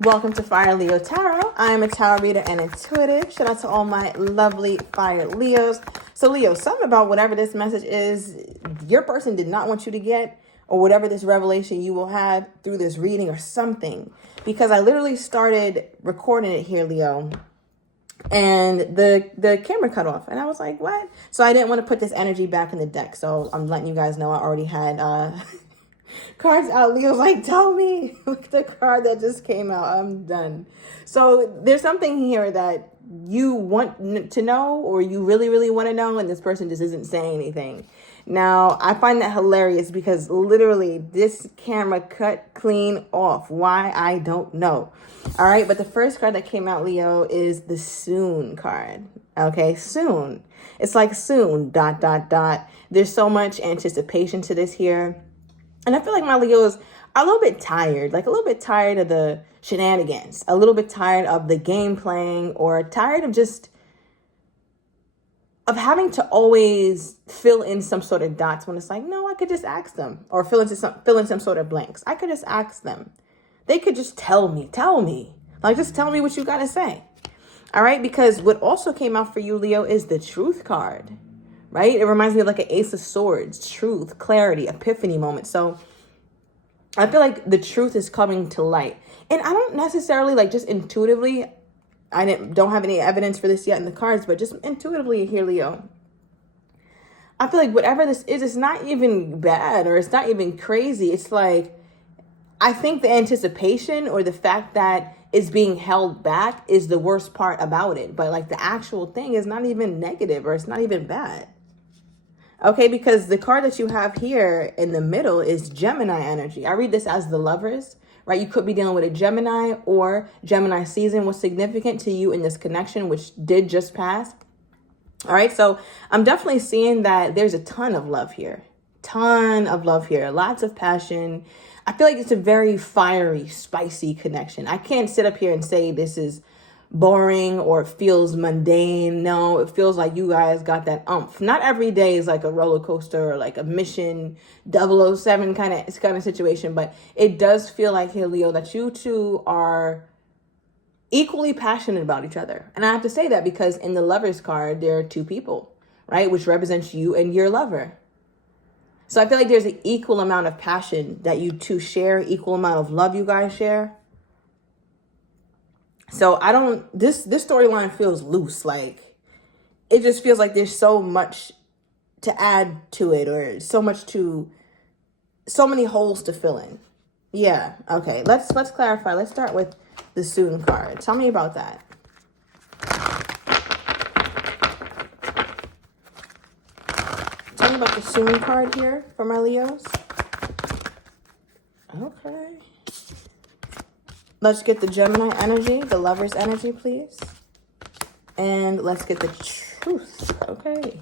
Welcome to Fire Leo Tarot. I am a tarot reader and intuitive. Shout out to all my lovely Fire Leos. So Leo, something about whatever this message is, your person did not want you to get, or whatever this revelation you will have through this reading or something. Because I literally started recording it here, Leo, and the camera cut off. And I was like, what? So I didn't want to put this energy back in the deck. So I'm letting you guys know I already had cards out. Leo's like, tell me. Look at the card that just came out. I'm done. So there's something here that you want to know, or you really, really want to know, and this person just isn't saying anything. Now, I find that hilarious because literally this camera cut clean off. Why? I don't know. All right, but the first card that came out, Leo, is the soon card. Okay, soon. It's like soon, ... There's so much anticipation to this here. And I feel like my Leos are a little bit tired, like a little bit tired of the shenanigans, a little bit tired of the game playing, or tired of just of having to always fill in some sort of dots when it's like, no, I could just ask them, or fill in some sort of blanks. I could just ask them. They could just tell me, like, just tell me what you got to say. All right. Because what also came out for you, Leo, is the truth card. Right? It reminds me of like an Ace of Swords, truth, clarity, epiphany moment. So I feel like the truth is coming to light. And I don't necessarily like just intuitively, don't have any evidence for this yet in the cards, but just intuitively here, Leo, I feel like whatever this is, it's not even bad, or it's not even crazy. It's like, I think the anticipation or the fact that it's being held back is the worst part about it. But like the actual thing is not even negative, or it's not even bad. Okay, because the card that you have here in the middle is Gemini energy. I read this as the Lovers, right? You could be dealing with a Gemini, or Gemini season was significant to you in this connection, which did just pass. All right, so I'm definitely seeing that there's a ton of love here. Lots of passion. I feel like it's a very fiery, spicy connection. I can't sit up here and say this is boring or it feels mundane. No, it feels like you guys got that umph. Not every day is like a roller coaster or like a mission 007 kind of situation, but it does feel like here, Leo, that you two are equally passionate about each other. And I have to say that because in the Lovers card, there are two people, right? Which represents you and your lover. So I feel like there's an equal amount of passion that you two share, equal amount of love you guys share. So this storyline feels loose. Like, it just feels like there's so much to add to it, or so many holes to fill in. Yeah. Okay. Let's clarify. Let's start with the soon card. Tell me about that. Tell me about the soon card here for my Leos. Okay. Let's get the Gemini energy, the Lovers energy, please. And let's get the truth. Okay.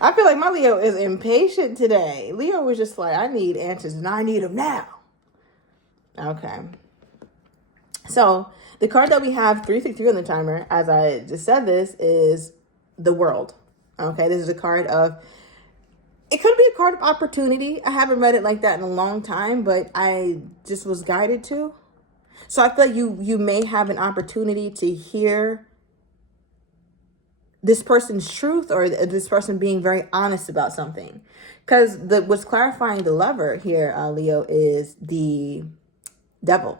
I feel like my Leo is impatient today. Leo was just like, I need answers and I need them now. Okay. So the card that we have 363 on the timer, as I just said, this is the World. Okay. This is a card of, it could be a card of opportunity. I haven't read it like that in a long time, but I just was guided to. So I feel like you may have an opportunity to hear this person's truth, or this person being very honest about something. Because what's clarifying the Lover here, Leo, is the Devil.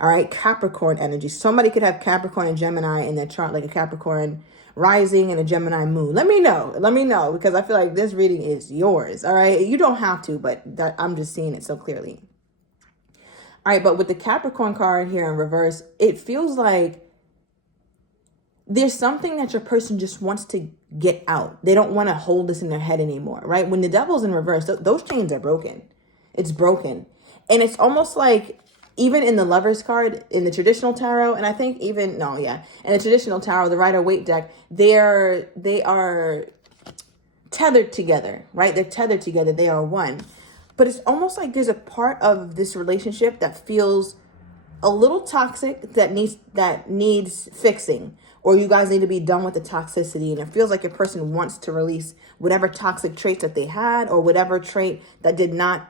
All right, Capricorn energy. Somebody could have Capricorn and Gemini in their chart, like a Capricorn rising and a Gemini moon. Let me know, because I feel like this reading is yours. All right, you don't have to, but I'm just seeing it so clearly. All right, but with the Capricorn card here in reverse, it feels like there's something that your person just wants to get out. They don't want to hold this in their head anymore, right? When the Devil's in reverse, those chains are broken. It's broken. And it's almost like, even in the Lovers card, in the traditional tarot, and I think in the traditional tarot, the Rider-Waite deck, they are tethered together, right? They're tethered together. They are one. But it's almost like there's a part of this relationship that feels a little toxic, that needs fixing, or you guys need to be done with the toxicity. And it feels like your person wants to release whatever toxic traits that they had, or whatever trait that did not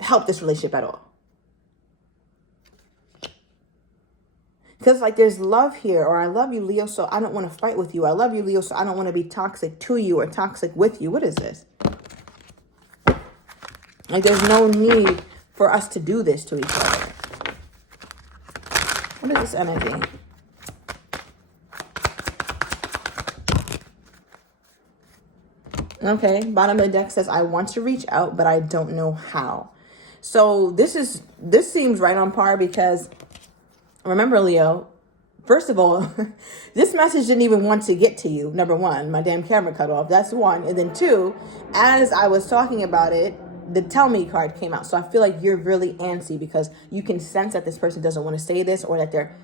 help this relationship at all. Because like there's love here, or I love you, Leo, so I don't want to fight with you. I love you, Leo, so I don't want to be toxic to you or toxic with you. What is this? Like there's no need for us to do this to each other. What is this energy? Okay, bottom of the deck says, I want to reach out, but I don't know how. So this seems right on par because remember, Leo, first of all, this message didn't even want to get to you. Number one, my damn camera cut off. That's one. And then two, as I was talking about it, the tell me card came out. So I feel like you're really antsy because you can sense that this person doesn't want to say this, or that they're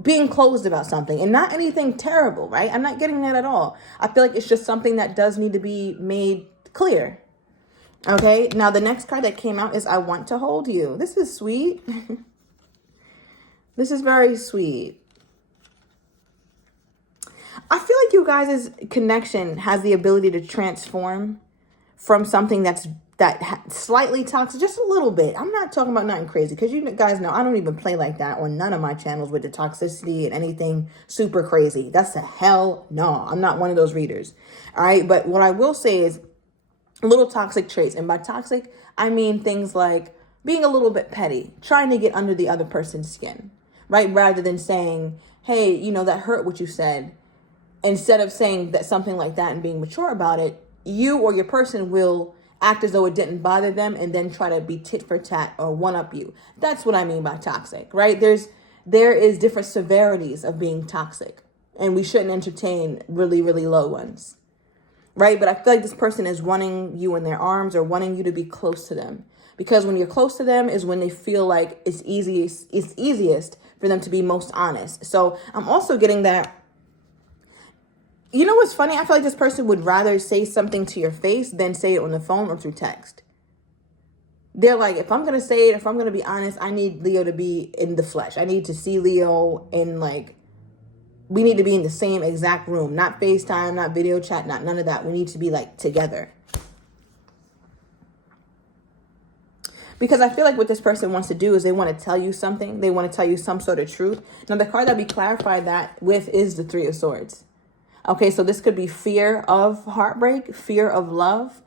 being closed about something, and not anything terrible, right? I'm not getting that at all. I feel like it's just something that does need to be made clear. Okay, now the next card that came out is I want to hold you. This is sweet. This is very sweet. I feel like you guys' connection has the ability to transform from something that's slightly toxic, just a little bit. I'm not talking about nothing crazy, because you guys know I don't even play like that on none of my channels with the toxicity and anything super crazy. That's a hell no. I'm not one of those readers. All right. But what I will say is little toxic traits. And by toxic, I mean things like being a little bit petty, trying to get under the other person's skin, right? Rather than saying, hey, you know, that hurt what you said. Instead of saying that something like that and being mature about it, you or your person will act as though it didn't bother them and then try to be tit for tat or one up you. That's what I mean by toxic, right? There is different severities of being toxic, and we shouldn't entertain really, really low ones, right? But I feel like this person is wanting you in their arms or wanting you to be close to them, because when you're close to them is when they feel like it's easiest for them to be most honest. So I'm also getting that. You know what's funny? I feel like this person would rather say something to your face than say it on the phone or through text. They're like, if I'm going to say it, if I'm going to be honest, I need Leo to be in the flesh. I need to see Leo in, like, we need to be in the same exact room. Not FaceTime, not video chat, not none of that. We need to be, like, together. Because I feel like what this person wants to do is they want to tell you something. They want to tell you some sort of truth. Now, the card that we clarified that with is the Three of Swords. Okay, so this could be fear of heartbreak, fear of love.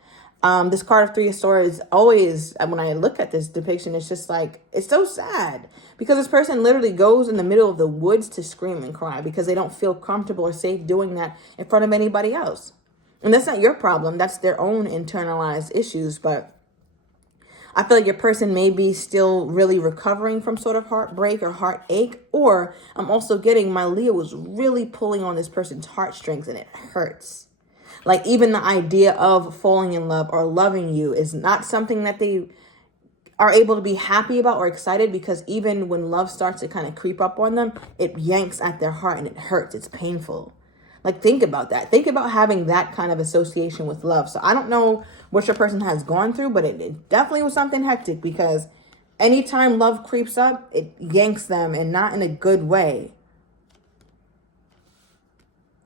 This card of Three of Swords always, when I look at this depiction, it's just like, it's so sad. Because this person literally goes in the middle of the woods to scream and cry because they don't feel comfortable or safe doing that in front of anybody else. And that's not your problem. That's their own internalized issues. But I feel like your person may be still really recovering from sort of heartbreak or heartache. Or I'm also getting my Leo was really pulling on this person's heartstrings, and it hurts. Like even the idea of falling in love or loving you is not something that they are able to be happy about or excited, because even when love starts to kind of creep up on them, it yanks at their heart and it hurts. It's painful. Like, think about that. Think about having that kind of association with love. So I don't know what your person has gone through, but it definitely was something hectic, because anytime love creeps up, it yanks them, and not in a good way.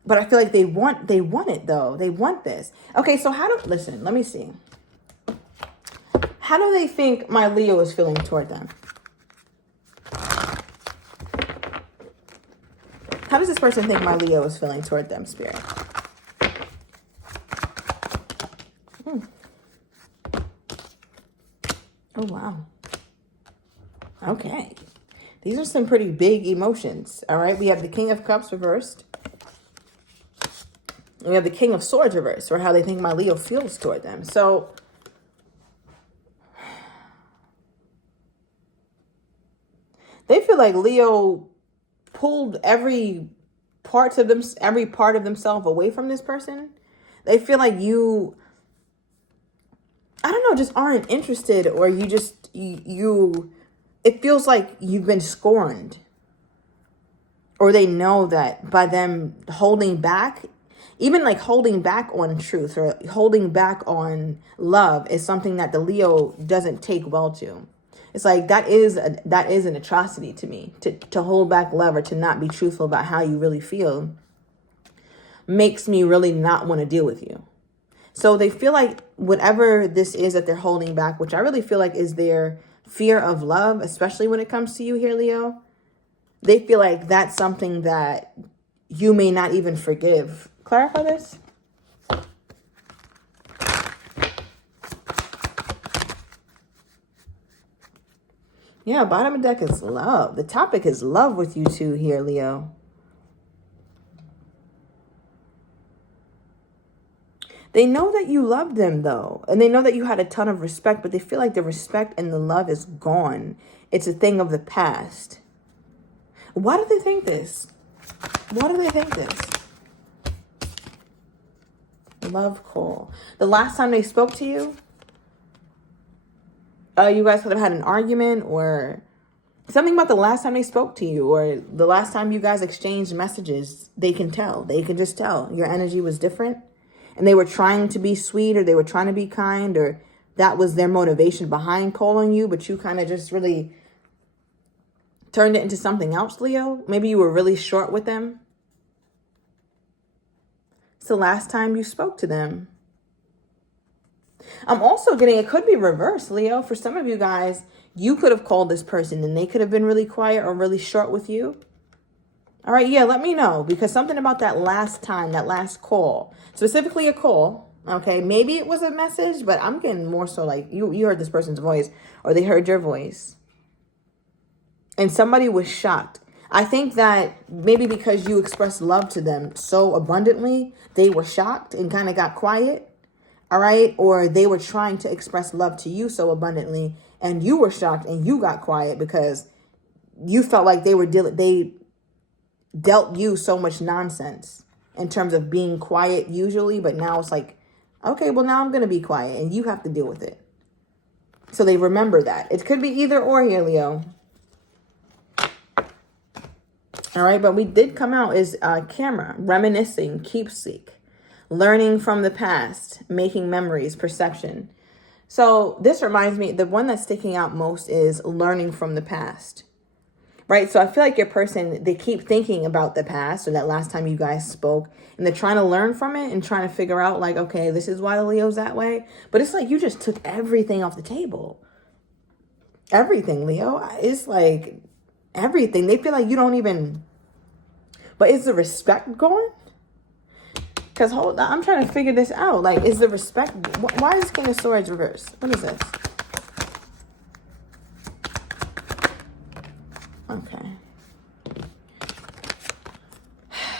But I feel like they want it though. They want this. Okay, so listen, let me see. How do they think my Leo is feeling toward them? How does this person think my Leo is feeling toward them, Spirit? Oh, wow. Okay. These are some pretty big emotions. All right. We have the King of Cups reversed. We have the King of Swords reversed, or how they think my Leo feels toward them. So they feel like Leo pulled every part of themselves away from this person. They feel like you, I don't know, just aren't interested, or you just, it feels like you've been scorned. Or they know that by them holding back, even like holding back on truth or holding back on love, is something that the Leo doesn't take well to. It's like that is an atrocity to me. To hold back love or to not be truthful about how you really feel makes me really not want to deal with you. So they feel like whatever this is that they're holding back, which I really feel like is their fear of love, especially when it comes to you here, Leo. They feel like that's something that you may not even forgive. Clarify this. Yeah, bottom of deck is love. The topic is love with you two here, Leo. They know that you love them, though. And they know that you had a ton of respect, but they feel like the respect and the love is gone. It's a thing of the past. Why do they think this? Why do they think this? Love call. The last time they spoke to you, you guys could have had an argument or something about the last time they spoke to you or the last time you guys exchanged messages. They can tell. They can just tell. Your energy was different. And they were trying to be sweet or they were trying to be kind or that was their motivation behind calling you, but you kind of just really turned it into something else, Leo. Maybe you were really short with them. It's the last time you spoke to them. I'm also getting, it could be reversed, Leo. For some of you guys, you could have called this person and they could have been really quiet or really short with you. All right, yeah, let me know because something about that last time, that last call, specifically a call, okay, maybe it was a message, but I'm getting more so like you heard this person's voice or they heard your voice and somebody was shocked. I think that maybe because you expressed love to them so abundantly, they were shocked and kind of got quiet, all right, or they were trying to express love to you so abundantly and you were shocked and you got quiet because you felt like they dealt you so much nonsense in terms of being quiet usually, but now it's like, okay, well now I'm going to be quiet and you have to deal with it. So they remember that. It could be either or here, Leo. All right, but we did come out as camera, reminiscing, keepsake, learning from the past, making memories, perception. So this reminds me, the one that's sticking out most is learning from the past. Right, so I feel like your person, they keep thinking about the past or that last time you guys spoke and they're trying to learn from it and trying to figure out like, okay, this is why the Leo's that way. But it's like you just took everything off the table. Everything, Leo. It's like everything. They feel like you don't even, but is the respect going? Because hold on, I'm trying to figure this out. Like, is the respect, why is King of Swords reversed? What is this? Okay.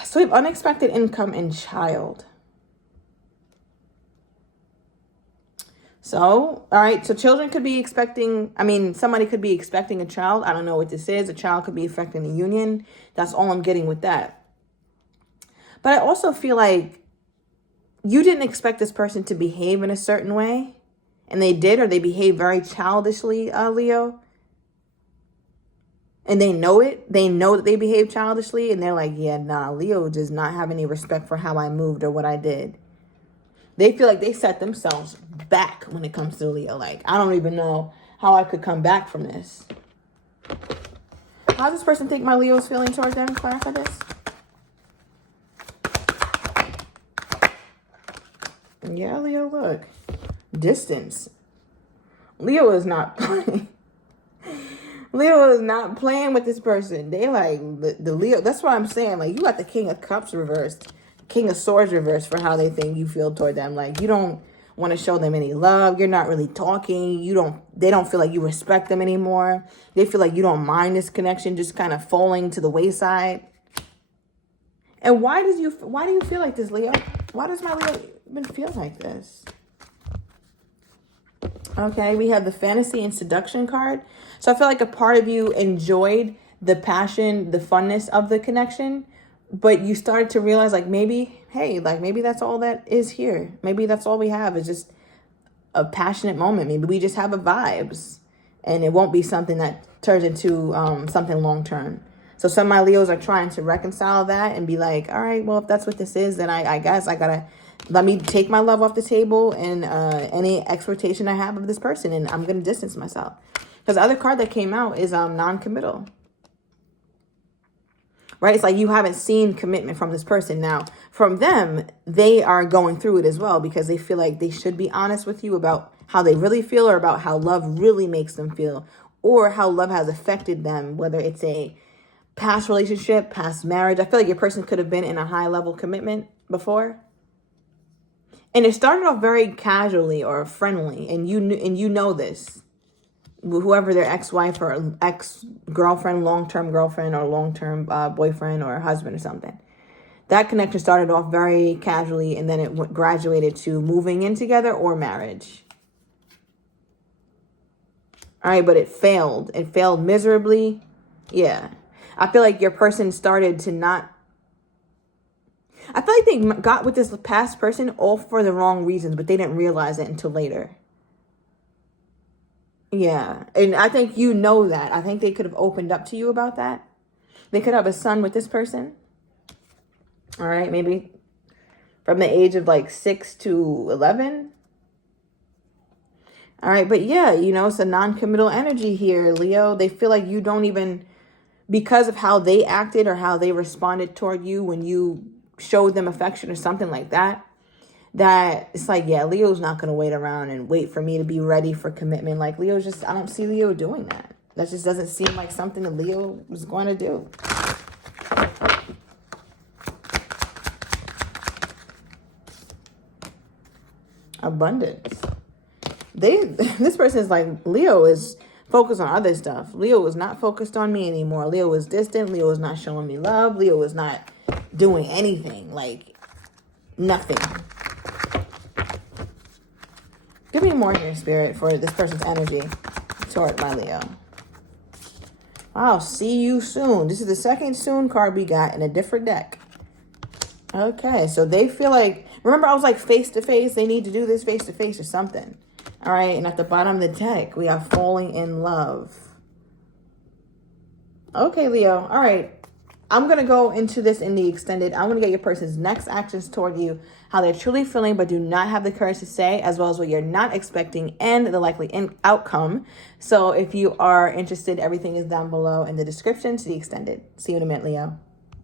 So we have unexpected income and child. So, all right. So children could be expecting, somebody could be expecting a child. I don't know what this is. A child could be affecting a union. That's all I'm getting with that. But I also feel like you didn't expect this person to behave in a certain way. And they did, or they behave very childishly, Leo. And they know it. They know that they behave childishly. And they're like, yeah, nah, Leo does not have any respect for how I moved or what I did. They feel like they set themselves back when it comes to Leo. Like, I don't even know how I could come back from this. How does this person think my Leo's feeling toward them? Clarify this. Yeah, Leo, look. Distance. Leo is not playing. Leo is not playing with this person. They like the Leo. That's what I'm saying. Like, you got the King of Cups reversed, King of Swords reversed for how they think you feel toward them. Like, you don't want to show them any love. You're not really talking. They don't feel like you respect them anymore. They feel like you don't mind this connection just kind of falling to the wayside. And why do you feel like this, Leo? Why does my Leo even feel like this? Okay, we have the fantasy and seduction card. So I feel like a part of you enjoyed the passion, the funness of the connection, but you started to realize like maybe, hey, like maybe that's all that is here. Maybe that's all we have is just a passionate moment. Maybe we just have a vibes and it won't be something that turns into something long term. So some of my Leos are trying to reconcile that and be like, all right, well, if that's what this is, then I guess I gotta let me take my love off the table and any expectation I have of this person, and I'm going to distance myself. Because the other card that came out is non-committal. Right? It's like you haven't seen commitment from this person. Now, from them, they are going through it as well because they feel like they should be honest with you about how they really feel or about how love really makes them feel or how love has affected them, whether it's a past relationship, past marriage. I feel like your person could have been in a high level commitment before. And it started off very casually or friendly, and you know this. Whoever their ex-wife or ex-girlfriend, long-term girlfriend or long-term boyfriend or husband or something. That connection started off very casually, and then it graduated to moving in together or marriage. All right, but it failed. It failed miserably. Yeah. I feel like your person started to not... I feel like they got with this past person all for the wrong reasons, but they didn't realize it until later. Yeah. And I think you know that. I think they could have opened up to you about that. They could have a son with this person. All right. Maybe from the age of like 6 to 11. All right. But yeah, you know, it's a non-committal energy here, Leo. They feel like you don't even, because of how they acted or how they responded toward you when you showed them affection or something like that, that it's like, yeah, Leo's not going to wait around and wait for me to be ready for commitment. Like Leo's just, I don't see Leo doing that. That just doesn't seem like something that Leo was going to do. Abundance. This person is like, Leo is focused on other stuff. Leo is not focused on me anymore. Leo is distant. Leo is not showing me love. Leo is not doing anything, like nothing. Give me more in your spirit for this person's energy toward my Leo. I'll see you soon. This is the second soon card we got in a different deck. Okay, so they feel like, remember I was like face to face, they need to do this face to face or something. All right, and at the bottom of the deck, we are falling in love. Okay, Leo, all right. I'm going to go into this in the extended. I want to get your person's next actions toward you, how they're truly feeling but do not have the courage to say, as well as what you're not expecting and the likely outcome. So if you are interested, everything is down below in the description to the extended. See you in a minute, Leo.